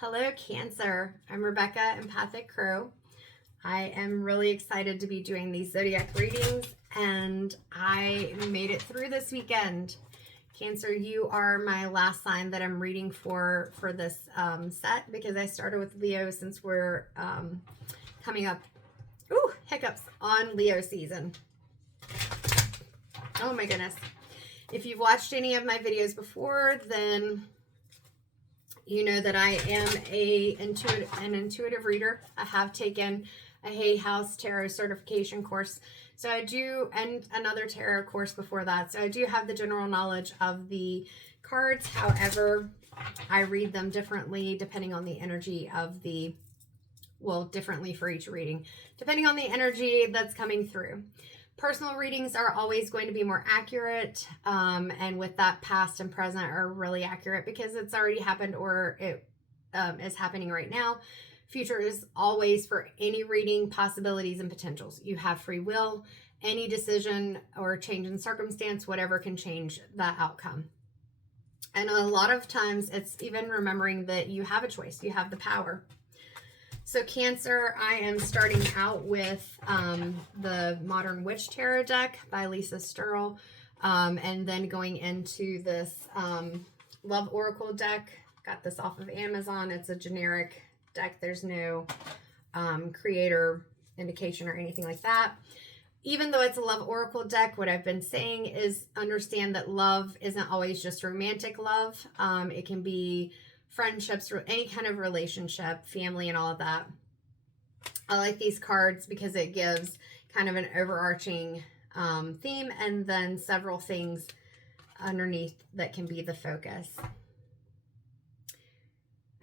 Hello, Cancer. I'm Rebecca, Empathic Crow. I am really excited to be doing these zodiac readings, and I made it through this weekend. Cancer, you are my last sign that I'm reading for this set, because I started with Leo since we're coming up, hiccups, on Leo season. Oh my goodness. If you've watched any of my videos before, then you know that I am an intuitive reader. I have taken a Hay House Tarot certification course. So I do, and another tarot course before that. So I do have the general knowledge of the cards. However, I read them differently depending on the energy of the, well, differently for each reading, depending on the energy that's coming through. Personal readings are always going to be more accurate, and with that, past and present are really accurate because it's already happened, or it is happening right now. Future is always, for any reading, possibilities and potentials. You have free will. Any decision or change in circumstance, whatever, can change that outcome. And a lot of times it's even remembering that you have a choice. You have the power. So Cancer, I am starting out with the Modern Witch Tarot deck by Lisa Sterl, and then going into this Love Oracle deck. Got this off of Amazon. It's a generic deck. There's no creator indication or anything like that. Even though it's a Love Oracle deck, what I've been saying is understand that love isn't always just romantic love. It can be friendships, any kind of relationship, family, and all of that. I like these cards because it gives kind of an overarching theme, and then several things underneath that can be the focus.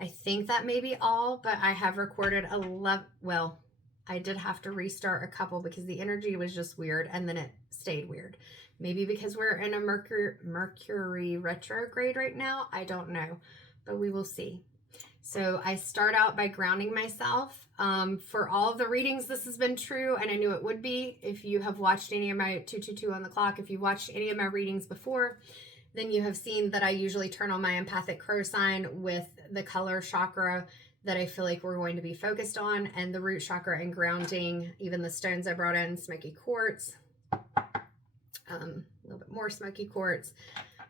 I think that may be all, but I have recorded 11, well, I did have to restart a couple because the energy was just weird, and then it stayed weird. Maybe because we're in a Mercury retrograde right now. I don't know, but we will see. So I start out by grounding myself. For all of the readings, this has been true, and I knew it would be. If you have watched any of my 222 on the clock, if you watched any of my readings before, then you have seen that I usually turn on my empathic crow sign with the color chakra that I feel like we're going to be focused on, and the root chakra and grounding, even the stones I brought in, smoky quartz, a little bit more smoky quartz,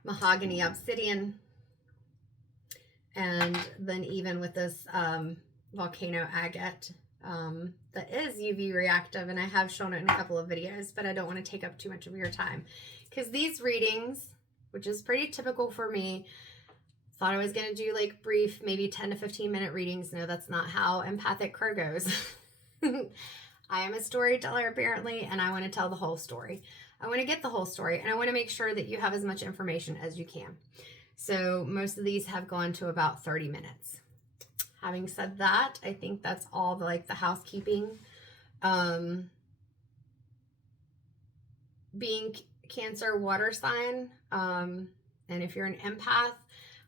mahogany obsidian, and then even with this volcano agate that is UV reactive, and I have shown it in a couple of videos, but I don't want to take up too much of your time because these readings, which is pretty typical for me, thought I was going to do like brief, maybe 10 to 15 minute readings. No, that's not how Empathic Crow goes. I am a storyteller apparently, and I want to tell the whole story. I want to get the whole story, and I want to make sure that you have as much information as you can. So most of these have gone to about 30 minutes. Having said that, I think that's all the housekeeping. Being Cancer water sign, and if you're an empath,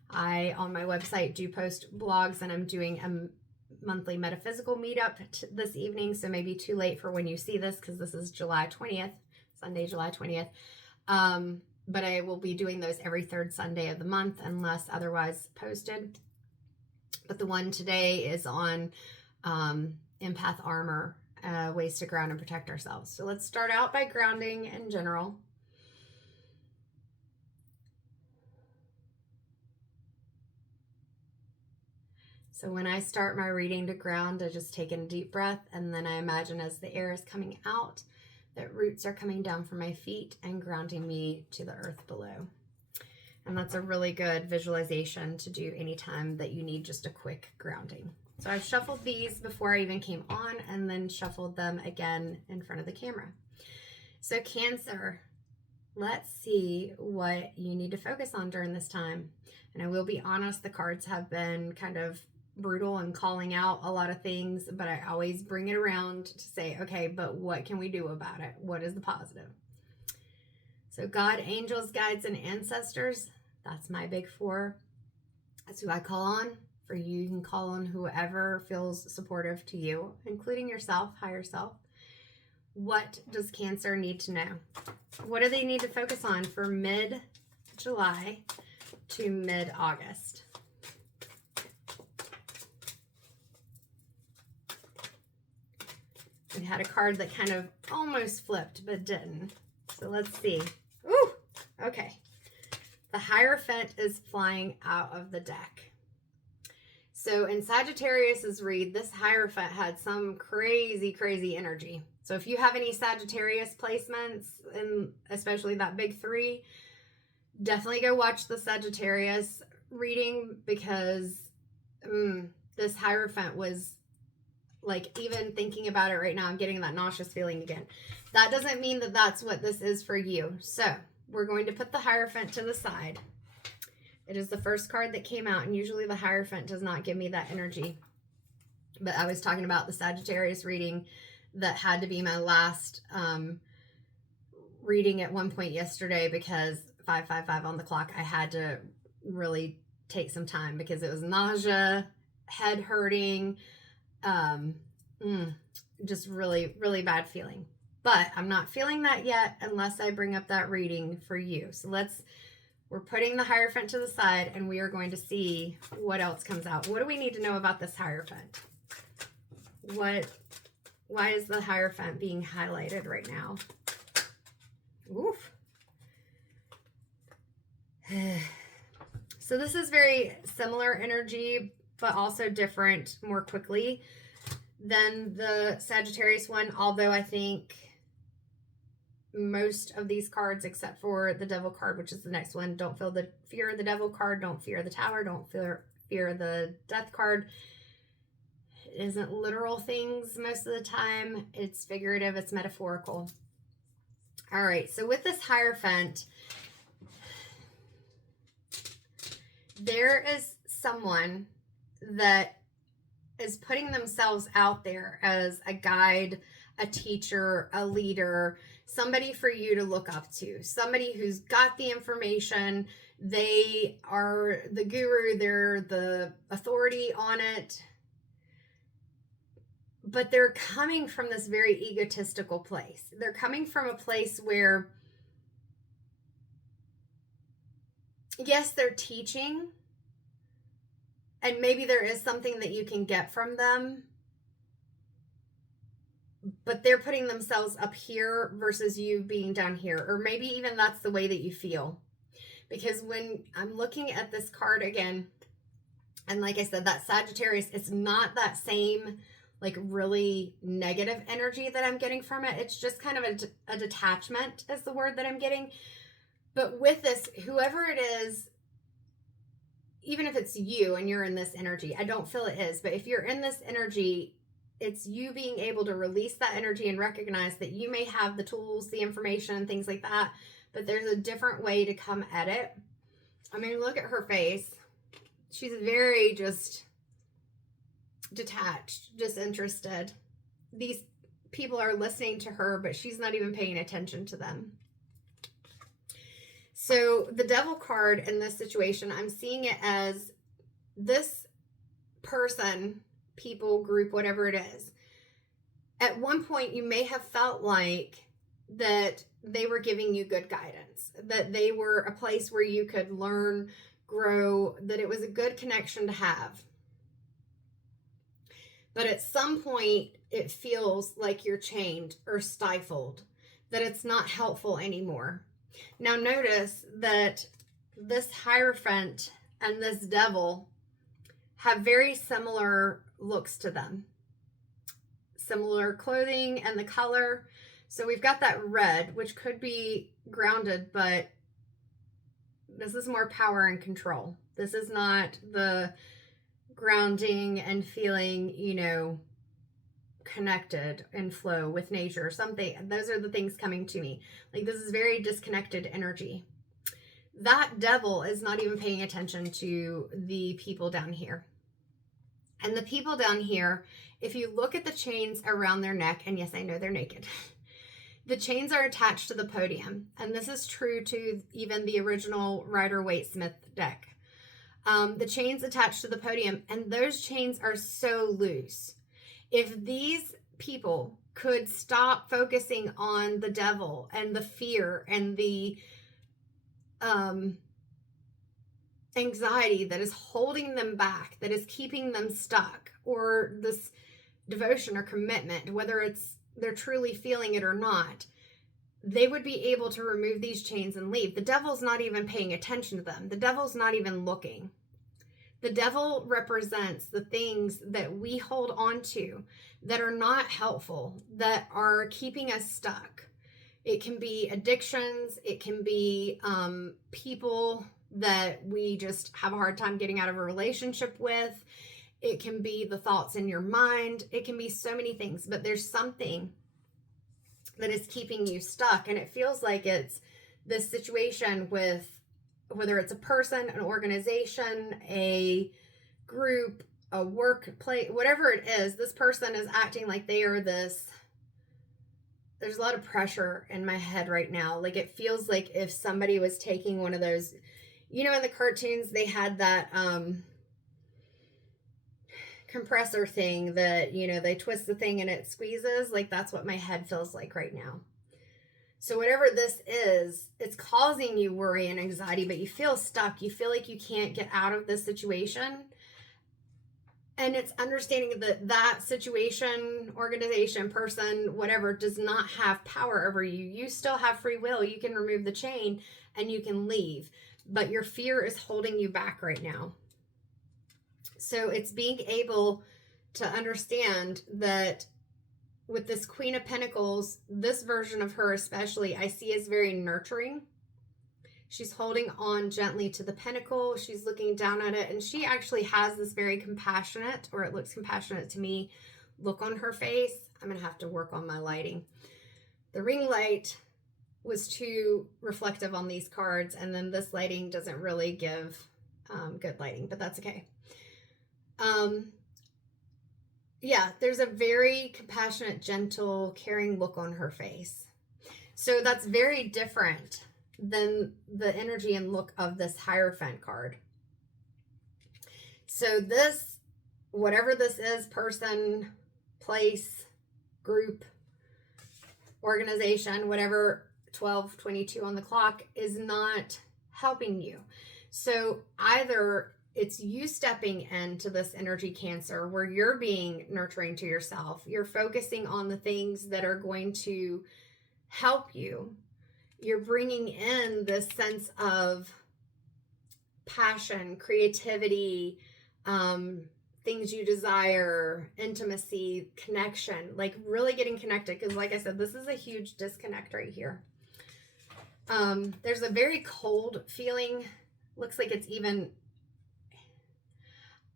I, on my website, do post blogs, and I'm doing a monthly metaphysical meetup this evening, so maybe too late for when you see this because this is July 20th, Sunday, July 20th. But I will be doing those every third Sunday of the month unless otherwise posted. But the one today is on empath armor, ways to ground and protect ourselves. So let's start out by grounding in general. So when I start my reading to ground, I just take in a deep breath, and then I imagine as the air is coming out, that roots are coming down from my feet and grounding me to the earth below. And that's a really good visualization to do anytime that you need just a quick grounding. So I've shuffled these before I even came on, and then shuffled them again in front of the camera. So Cancer, let's see what you need to focus on during this time. And I will be honest, the cards have been kind of brutal and calling out a lot of things, but I always bring it around to say, okay, but what can we do about it? What is the positive? So God, angels, guides, and ancestors, that's my big four. That's who I call on. For you, you can call on whoever feels supportive to you, including yourself, higher self. What does Cancer need to know? What do they need to focus on for mid-July to mid-August? had a card that kind of almost flipped, but didn't. So let's see. Ooh, okay. The Hierophant is flying out of the deck. So in Sagittarius's read, this Hierophant had some crazy, crazy energy. So if you have any Sagittarius placements, and especially that big 3, definitely go watch the Sagittarius reading, because this Hierophant was like, even thinking about it right now, I'm getting that nauseous feeling again. That doesn't mean that that's what this is for you. So we're going to put the Hierophant to the side. It is the first card that came out, and usually the Hierophant does not give me that energy. But I was talking about the Sagittarius reading that had to be my last reading at one point yesterday, because 555 on the clock, I had to really take some time because it was nausea, head hurting, just really, really bad feeling. But I'm not feeling that yet unless I bring up that reading for you. So we're putting the Hierophant to the side, and we are going to see what else comes out. What do we need to know about this Hierophant? Why is the Hierophant being highlighted right now? Oof. So this is very similar energy, but also different more quickly than the Sagittarius one, although I think most of these cards, except for the Devil card, which is the next one, don't feel the fear of the Devil card, don't fear the Tower, don't fear the Death card. It isn't literal things most of the time. It's figurative, it's metaphorical. All right, so with this Hierophant, there is someone that is putting themselves out there as a guide, a teacher, a leader, somebody for you to look up to, somebody who's got the information. They are the guru, they're the authority on it, but they're coming from this very egotistical place. They're coming from a place where, yes, they're teaching, and maybe there is something that you can get from them, but they're putting themselves up here versus you being down here. Or maybe even that's the way that you feel. Because when I'm looking at this card again, and like I said, that Sagittarius, it's not that same like really negative energy that I'm getting from it. It's just kind of a detachment is the word that I'm getting. But with this, whoever it is, even if it's you and you're in this energy, I don't feel it is, but if you're in this energy, it's you being able to release that energy and recognize that you may have the tools, the information, things like that, but there's a different way to come at it. I mean, look at her face. She's very just detached, disinterested. These people are listening to her, but she's not even paying attention to them. So the Devil card in this situation, I'm seeing it as this person, people, group, whatever it is. At one point, you may have felt like that they were giving you good guidance, that they were a place where you could learn, grow, that it was a good connection to have. But at some point, it feels like you're chained or stifled, that it's not helpful anymore. Now notice that this Hierophant and this Devil have very similar looks to them. Similar clothing and the color. So we've got that red, which could be grounded, but this is more power and control. This is not the grounding and feeling, you know, connected and flow with nature or something. Those are the things coming to me. Like, this is very disconnected energy. That Devil is not even paying attention to the people down here. And the people down here, if you look at the chains around their neck, and yes, I know they're naked, the chains are attached to the podium. And this is true to even the original Rider-Waite-Smith deck. The chains attached to the podium, and those chains are so loose. If these people could stop focusing on the Devil and the fear and the anxiety that is holding them back, that is keeping them stuck, or this devotion or commitment, whether it's they're truly feeling it or not, they would be able to remove these chains and leave. The devil's not even paying attention to them. The devil's not even looking. The devil represents the things that we hold on to that are not helpful, that are keeping us stuck. It can be addictions. It can be people that we just have a hard time getting out of a relationship with. It can be the thoughts in your mind. It can be so many things, but there's something that is keeping you stuck. And it feels like it's this situation with, whether it's a person, an organization, a group, a workplace, whatever it is, this person is acting like they are this. There's a lot of pressure in my head right now. Like, it feels like if somebody was taking one of those, you know, in the cartoons, they had that compressor thing that, you know, they twist the thing and it squeezes. Like, that's what my head feels like right now. So whatever this is, it's causing you worry and anxiety, but you feel stuck. You feel like you can't get out of this situation. And it's understanding that that situation, organization, person, whatever, does not have power over you. You still have free will. You can remove the chain and you can leave. But your fear is holding you back right now. So it's being able to understand that with this Queen of Pentacles, this version of her especially, I see as very nurturing. She's holding on gently to the pentacle. She's looking down at it. And she actually has this very compassionate, or it looks compassionate to me, look on her face. I'm going to have to work on my lighting. The ring light was too reflective on these cards. And then this lighting doesn't really give good lighting, but that's okay. Yeah, there's a very compassionate, gentle, caring look on her face. So that's very different than the energy and look of this Hierophant card. So this, whatever this is, person, place, group, organization, whatever, 12:22 on the clock, is not helping you. So either it's you stepping into this energy Cancer where you're being nurturing to yourself. You're focusing on the things that are going to help you. You're bringing in this sense of passion, creativity, things you desire, intimacy, connection, like really getting connected. Because like I said, this is a huge disconnect right here. There's a very cold feeling. Looks like it's even...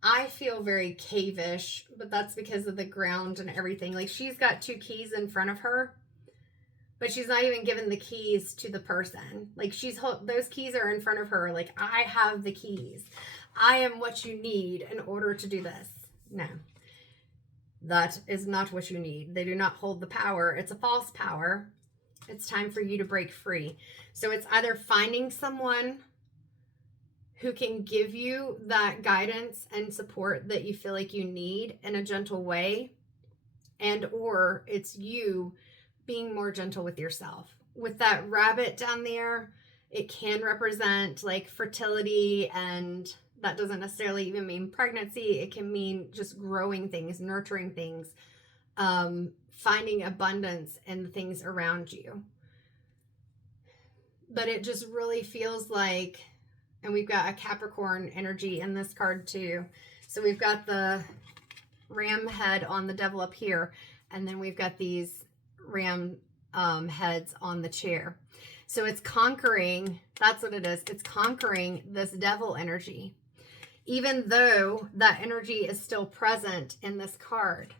I feel very cave-ish, but that's because of the ground and everything. Like, she's got two keys in front of her, but she's not even given the keys to the person. Like, those keys are in front of her. Like, I have the keys. I am what you need in order to do this. No, that is not what you need. They do not hold the power. It's a false power. It's time for you to break free. So it's either finding someone who can give you that guidance and support that you feel like you need in a gentle way, and or it's you being more gentle with yourself. With that rabbit down there, it can represent like fertility, and that doesn't necessarily even mean pregnancy. It can mean just growing things, nurturing things, finding abundance in the things around you. But it just really feels like... And we've got a Capricorn energy in this card too. So we've got the ram head on the devil up here. And then we've got these ram heads on the chair. So it's conquering, that's what it is. It's conquering this devil energy. Even though that energy is still present in this card.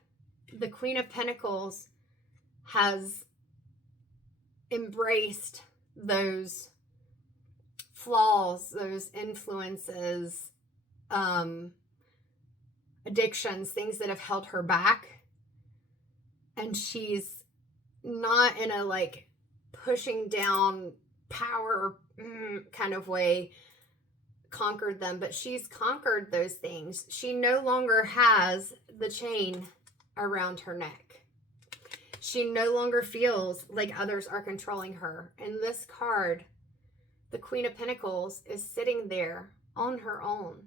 The Queen of Pentacles has embraced those flaws, those influences, addictions, things that have held her back. And she's not in a like pushing down power kind of way conquered them, but she's conquered those things. She no longer has the chain around her neck. She no longer feels like others are controlling her. And this card, the Queen of Pentacles, is sitting there on her own.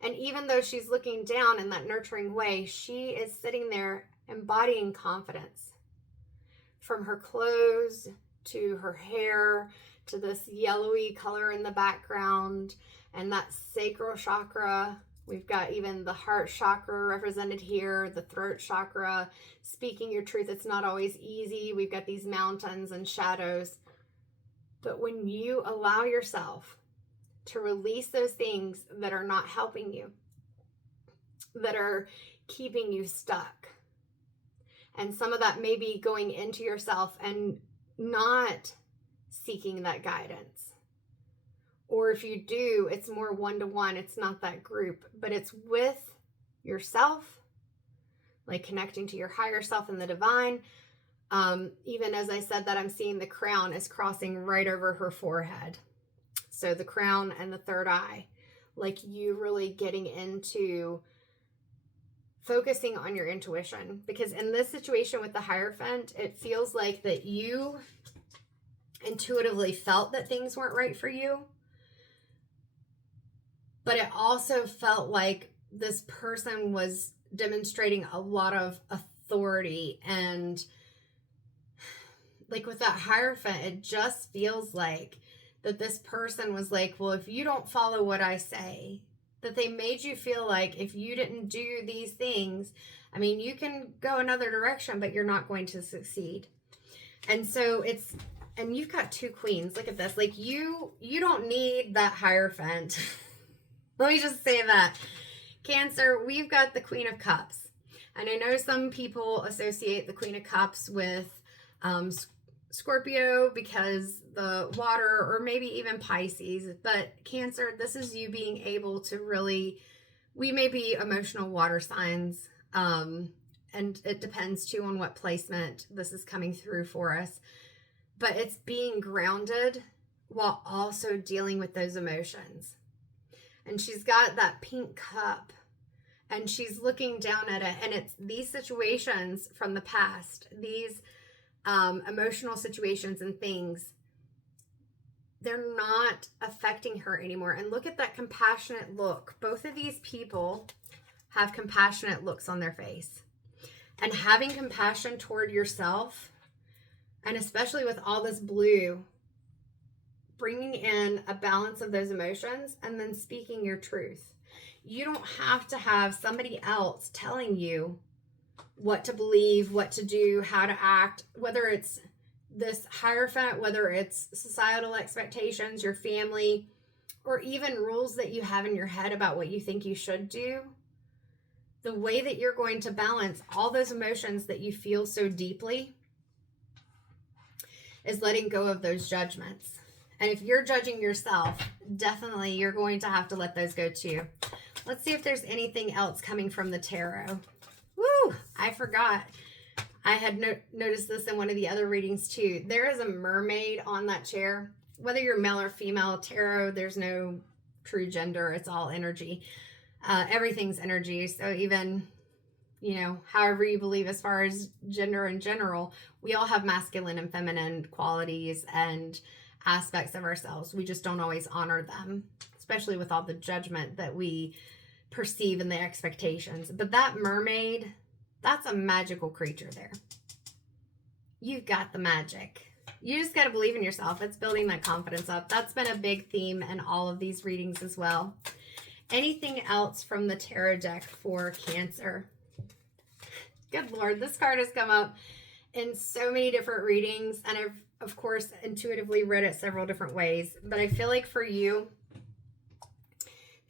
And even though she's looking down in that nurturing way, she is sitting there embodying confidence. from her clothes to her hair to this yellowy color in the background and that sacral chakra. We've got even the heart chakra represented here, the throat chakra, speaking your truth. It's not always easy. We've got these mountains and shadows. But when you allow yourself to release those things that are not helping you, that are keeping you stuck, and some of that may be going into yourself and not seeking that guidance. Or if you do, it's more one-to-one. It's not that group, but it's with yourself, like connecting to your higher self and the divine. Even as I said that, I'm seeing the crown is crossing right over her forehead. So the crown and the third eye, like you really getting into focusing on your intuition. Because in this situation with the Hierophant, it feels like that you intuitively felt that things weren't right for you. But it also felt like this person was demonstrating a lot of authority. And like with that Hierophant, it just feels like that this person was like, well, if you don't follow what I say, that they made you feel like if you didn't do these things, I mean, you can go another direction, but you're not going to succeed. And so it's, and you've got two queens. Look at this. Like you don't need that Hierophant. Let me just say that. Cancer, we've got the Queen of Cups. And I know some people associate the Queen of Cups with Scorpio because the water, or maybe even Pisces. But Cancer, this is you being able to really, we may be emotional water signs. And it depends too on what placement this is coming through for us. But it's being grounded while also dealing with those emotions. And she's got that pink cup and she's looking down at it. And it's these situations from the past, these emotional situations and things, they're not affecting her anymore. And look at that compassionate look. Both of these people have compassionate looks on their face. And having compassion toward yourself, and especially with all this blue, bringing in a balance of those emotions and then speaking your truth. You don't have to have somebody else telling you what to believe, what to do, how to act, whether it's this Hierophant, whether it's societal expectations, your family, or even rules that you have in your head about what you think you should do. The way that you're going to balance all those emotions that you feel so deeply is letting go of those judgments. And if you're judging yourself, definitely you're going to have to let those go too. Let's see if there's anything else coming from the tarot. Woo! I forgot. I had noticed this in one of the other readings too. There is a mermaid on that chair. Whether you're male or female, tarot, there's no true gender. It's all energy. Everything's energy. So even, you know, however you believe as far as gender in general, we all have masculine and feminine qualities and aspects of ourselves. We just don't always honor them, especially with all the judgment that we perceive and the expectations. But that mermaid, that's a magical creature there. You've got the magic. You just got to believe in yourself. It's building that confidence up. That's been a big theme in all of these readings as well. Anything else from the tarot deck for Cancer? Good Lord, this card has come up in so many different readings, and I've, of course, intuitively read it several different ways. But I feel like for you,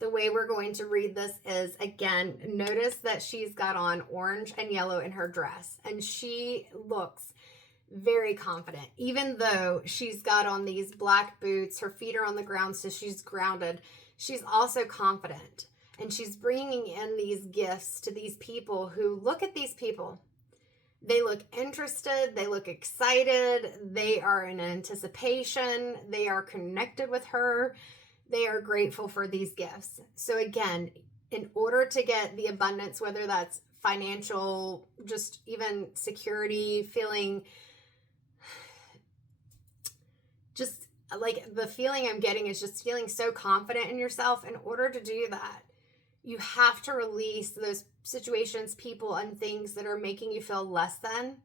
the way we're going to read this is, again, notice that she's got on orange and yellow in her dress, and she looks very confident. Even though she's got on these black boots, her feet are on the ground, so she's grounded. She's also confident, and she's bringing in these gifts to these people who, look at these people. They look interested. They look excited. They are in anticipation. They are connected with her. They are grateful for these gifts. So again, in order to get the abundance, whether that's financial, just even security, feeling, just like the feeling I'm getting is just feeling so confident in yourself. In order to do that, you have to release those situations, people, and things that are making you feel less than,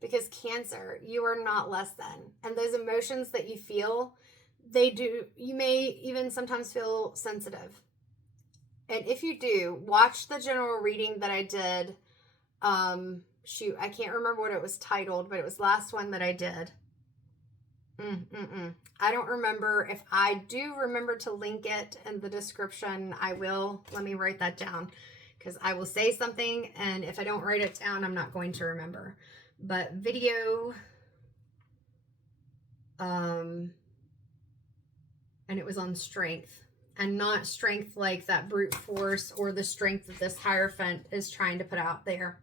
Because Cancer, you are not less than. And those emotions that you feel, you may even sometimes feel sensitive. And if you do, watch the general reading that I did. Shoot, I can't remember what it was titled, but it was last one that I did. I don't remember. If I do remember to link it in the description, I will. Let me write that down, because I will say something, and if I don't write it down, I'm not going to remember. But video, and it was on strength, and not strength like that brute force or the strength that this Hierophant is trying to put out there.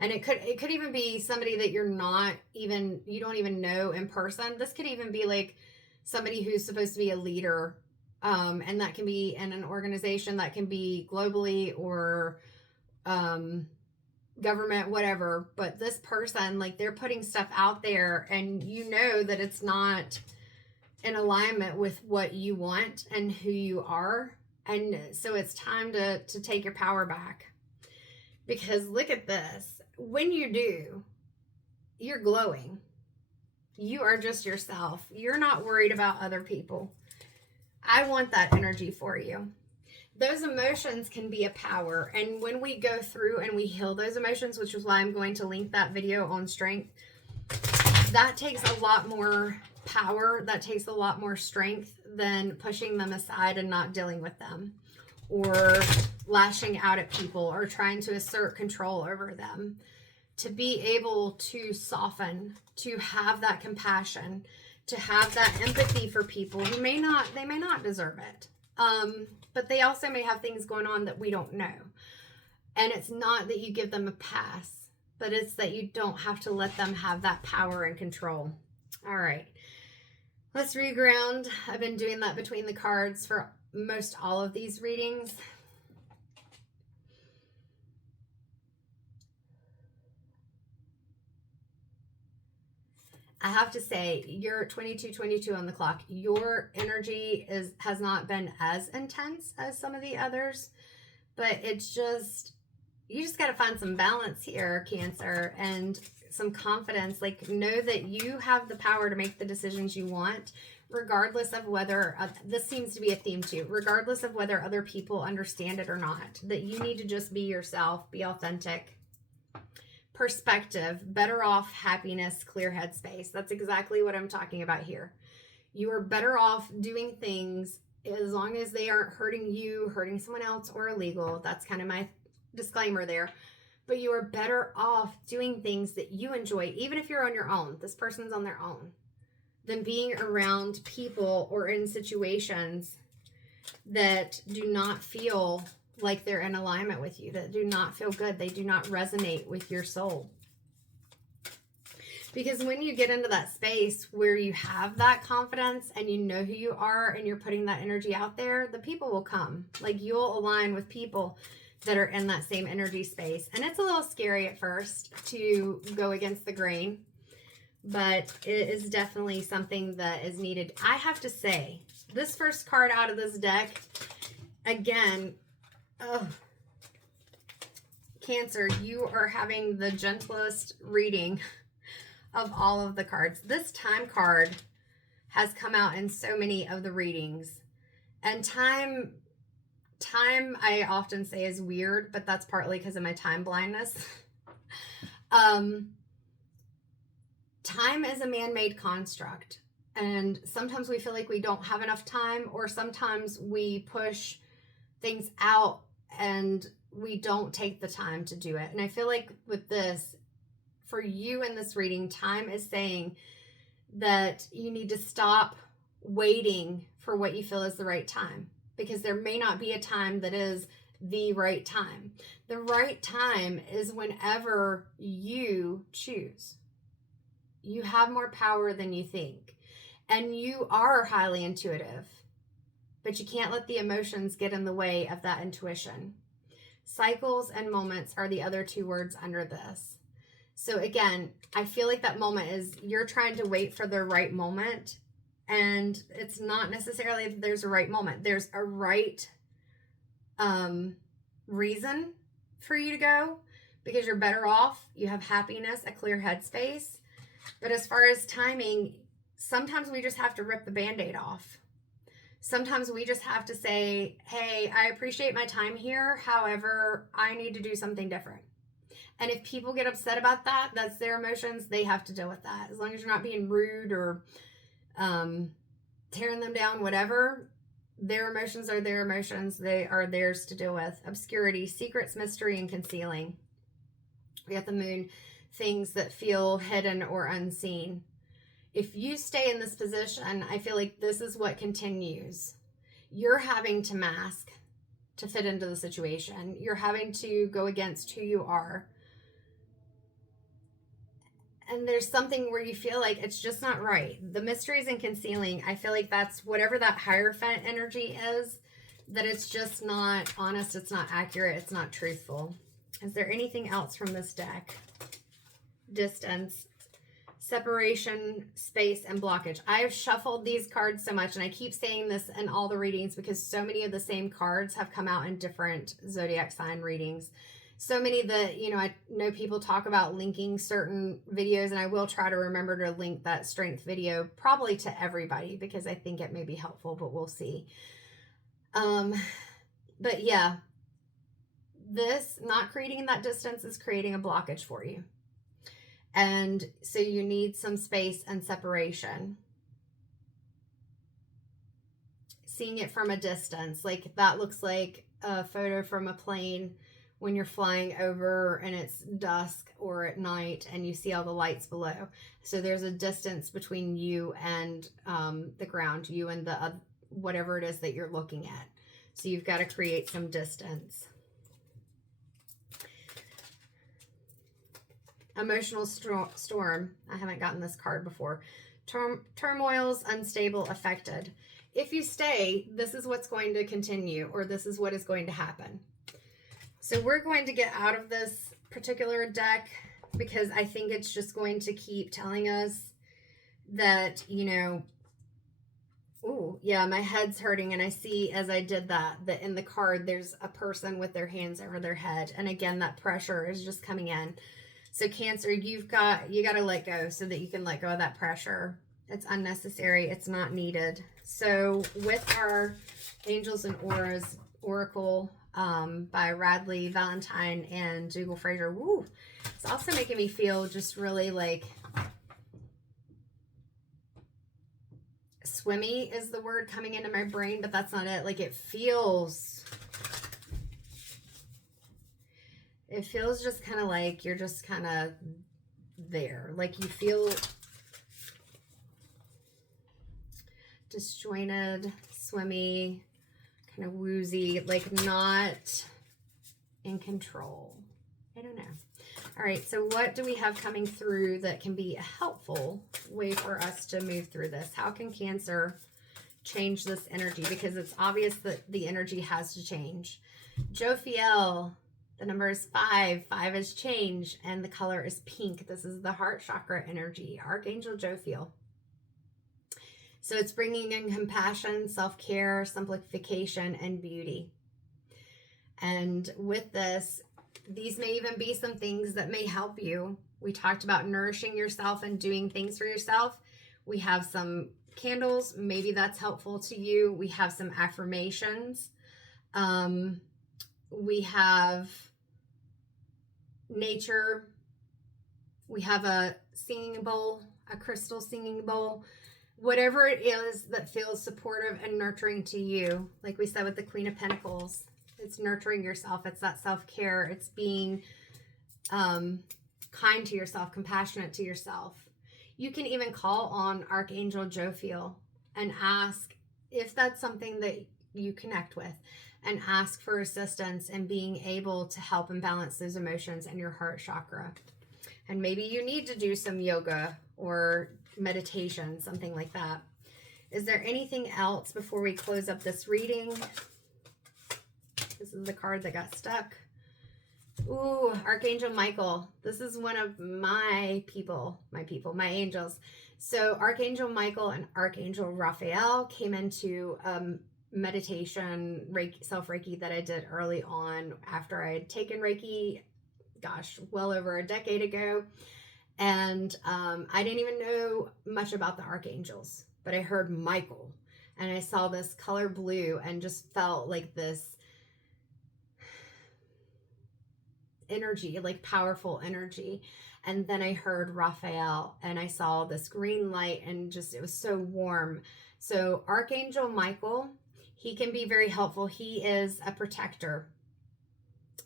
And it could even be somebody that you don't even know in person. This could even be like somebody who's supposed to be a leader. And that can be in an organization, that can be globally or government, whatever. But this person, like, they're putting stuff out there, and you know that it's not in alignment with what you want and who you are. And so it's time to take your power back. Because look at this. When you do, you're glowing. You are just yourself. You're not worried about other people. I want that energy for you. Those emotions can be a power. And when we go through and we heal those emotions, which is why I'm going to link that video on strength, that takes a lot more power. That takes a lot more strength than pushing them aside and not dealing with them, or lashing out at people, or trying to assert control over them. To be able to soften, to have that compassion, to have that empathy for people who may not deserve it. But they also may have things going on that we don't know. And it's not that you give them a pass, but it's that you don't have to let them have that power and control. All right. Let's reground. I've been doing that between the cards for most all of these readings. I have to say, you're 22 on the clock. Your energy has not been as intense as some of the others, but it's just, you just got to find some balance here, Cancer, and some confidence. Like, know that you have the power to make the decisions you want, regardless of whether, this seems to be a theme too, regardless of whether other people understand it or not. That you need to just be yourself, be authentic. Perspective, better off, happiness, clear headspace. That's exactly what I'm talking about here. You are better off doing things as long as they aren't hurting you, hurting someone else, or illegal. That's kind of my disclaimer there. But you are better off doing things that you enjoy, even if you're on your own. This person's on their own, than being around people or in situations that do not feel like they're in alignment with you, that do not feel good. They do not resonate with your soul. Because when you get into that space where you have that confidence and you know who you are and you're putting that energy out there, the people will come. Like, you'll align with people that are in that same energy space. And it's a little scary at first to go against the grain, but it is definitely something that is needed. I have to say, this first card out of this deck, again, oh, Cancer, you are having the gentlest reading of all of the cards. This time card has come out in so many of the readings. And time I often say is weird, but that's partly because of my time blindness. Time is a man-made construct. And sometimes we feel like we don't have enough time, or sometimes we push things out and we don't take the time to do it. And I feel like with this, for you in this reading, time is saying that you need to stop waiting for what you feel is the right time, because there may not be a time that is the right time. The right time is whenever you choose. You have more power than you think, and you are highly intuitive, but you can't let the emotions get in the way of that intuition. Cycles and moments are the other two words under this. So again, I feel like that moment is, you're trying to wait for the right moment, and it's not necessarily that there's a right moment. There's a right reason for you to go, because you're better off. You have happiness, a clear headspace. But as far as timing, sometimes we just have to rip the Band-Aid off. Sometimes we just have to say, hey, I appreciate my time here. However, I need to do something different. And if people get upset about that, that's their emotions. They have to deal with that. As long as you're not being rude or tearing them down, whatever, their emotions are their emotions. They are theirs to deal with. Obscurity, secrets, mystery, and concealing. We have the moon, things that feel hidden or unseen. If you stay in this position, I feel like this is what continues. You're having to mask to fit into the situation. You're having to go against who you are. And there's something where you feel like it's just not right. The mysteries and concealing, I feel like that's whatever that Hierophant energy is, that it's just not honest, it's not accurate, it's not truthful. Is there anything else from this deck? Distance, separation, space, and blockage. I've shuffled these cards so much, and I keep saying this in all the readings because so many of the same cards have come out in different zodiac sign readings. So many that, you know, I know people talk about linking certain videos, and I will try to remember to link that strength video probably to everybody because I think it may be helpful, but we'll see. But yeah, this not creating that distance is creating a blockage for you. And so you need some space and separation. Seeing it from a distance, like that looks like a photo from a plane when you're flying over and it's dusk or at night and you see all the lights below. So there's a distance between you and the ground, you and the whatever it is that you're looking at. So you've got to create some distance. Emotional storm. I haven't gotten this card before. Turmoils, unstable, affected. If you stay, this is what's going to continue, or this is what is going to happen. So we're going to get out of this particular deck because I think it's just going to keep telling us that, you know, oh, yeah, my head's hurting. And I see as I did that in the card, there's a person with their hands over their head. And again, that pressure is just coming in. So Cancer, you got to let go so that you can let go of that pressure. It's unnecessary. It's not needed. So with our Angels and Auras Oracle by Radley Valentine and Dougal Fraser, woo, it's also making me feel just really like swimmy is the word coming into my brain, but that's not it. Like it feels just kind of like you're just kind of there. Like you feel disjointed, swimmy, kind of woozy, like not in control. I don't know. All right, so what do we have coming through that can be a helpful way for us to move through this? How can Cancer change this energy? Because it's obvious that the energy has to change. Jophiel, the number is 5. 5 is change, and the color is pink. This is the heart chakra energy, Archangel Jophiel. So it's bringing in compassion, self-care, simplification, and beauty. And with this, these may even be some things that may help you. We talked about nourishing yourself and doing things for yourself. We have some candles. Maybe that's helpful to you. We have some affirmations. We have nature. We have a singing bowl, a crystal singing bowl. Whatever it is that feels supportive and nurturing to you. Like we said with the Queen of Pentacles, it's nurturing yourself. It's that self-care. It's being kind to yourself, compassionate to yourself. You can even call on Archangel Jophiel and ask if that's something that you connect with, and ask for assistance in being able to help and balance those emotions in your heart chakra. And maybe you need to do some yoga or meditation, something like that. Is there anything else before we close up this reading? This is the card that got stuck. Ooh, Archangel Michael. This is one of my angels. So Archangel Michael and Archangel Raphael came into meditation, Reiki, self-Reiki that I did early on after I had taken Reiki gosh, well over a decade ago. And I didn't even know much about the archangels, but I heard Michael and I saw this color blue and just felt like this energy, like powerful energy. And then I heard Raphael and I saw this green light and just, it was so warm. So Archangel Michael, he can be very helpful. He is a protector.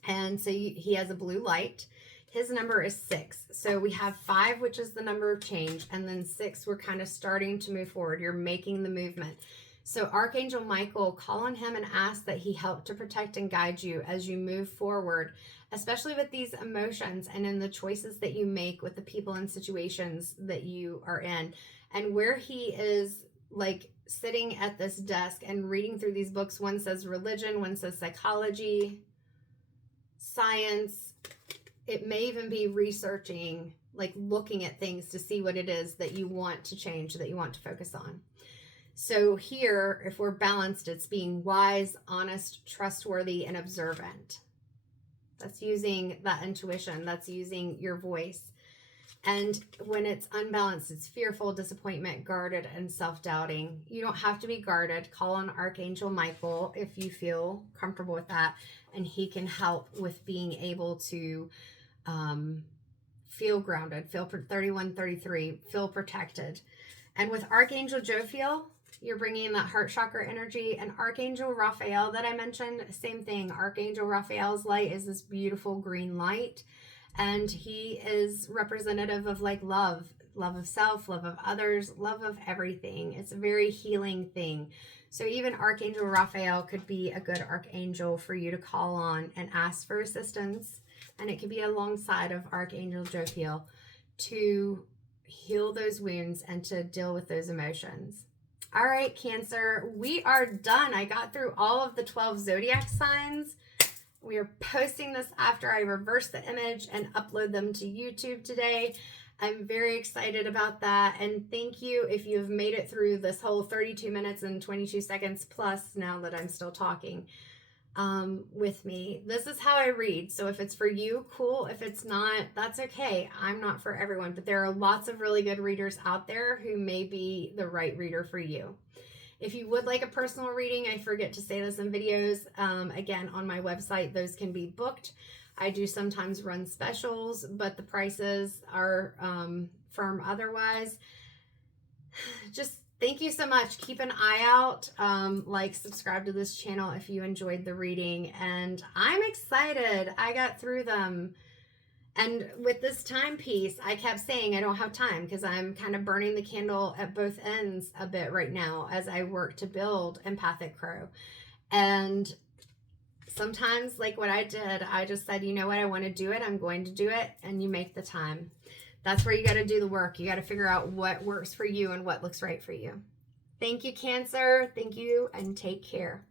And so he has a blue light. His number is 6. So we have 5, which is the number of change. And then 6, we're kind of starting to move forward. You're making the movement. So Archangel Michael, call on him and ask that he help to protect and guide you as you move forward, especially with these emotions and in the choices that you make with the people and situations that you are in. And where he is like sitting at this desk and reading through these books, one says religion, one says psychology, science. It may even be researching, like looking at things to see what it is that you want to change, that you want to focus on. So here, if we're balanced, it's being wise, honest, trustworthy, and observant. That's using that intuition. That's using your voice. And when it's unbalanced, it's fearful, disappointment, guarded, and self-doubting. You don't have to be guarded. Call on Archangel Michael if you feel comfortable with that. And he can help with being able to feel grounded, feel 3133, feel protected. And with Archangel Jophiel, you're bringing in that heart chakra energy. And Archangel Raphael that I mentioned, same thing. Archangel Raphael's light is this beautiful green light. And he is representative of like love of self, love of others, love of everything. It's a very healing thing. So even Archangel Raphael could be a good archangel for you to call on and ask for assistance. And it could be alongside of Archangel Jophiel to heal those wounds and to deal with those emotions. All right, Cancer, we are done. I got through all of the 12 zodiac signs. We are posting this after I reverse the image and upload them to YouTube today. I'm very excited about that. And thank you if you've made it through this whole 32 minutes and 22 seconds plus now that I'm still talking with me. This is how I read. So if it's for you, cool. If it's not, that's okay. I'm not for everyone, but there are lots of really good readers out there who may be the right reader for you. If you would like a personal reading, I forget to say this in videos. Again, on my website, those can be booked. I do sometimes run specials, but the prices are firm otherwise. Just thank you so much. Keep an eye out. Like, subscribe to this channel if you enjoyed the reading. And I'm excited. I got through them. And with this timepiece, I kept saying I don't have time because I'm kind of burning the candle at both ends a bit right now as I work to build Empathic Crow. And sometimes, like what I did, I just said, you know what, I want to do it. I'm going to do it. And you make the time. That's where you got to do the work. You got to figure out what works for you and what looks right for you. Thank you, Cancer. Thank you, and take care.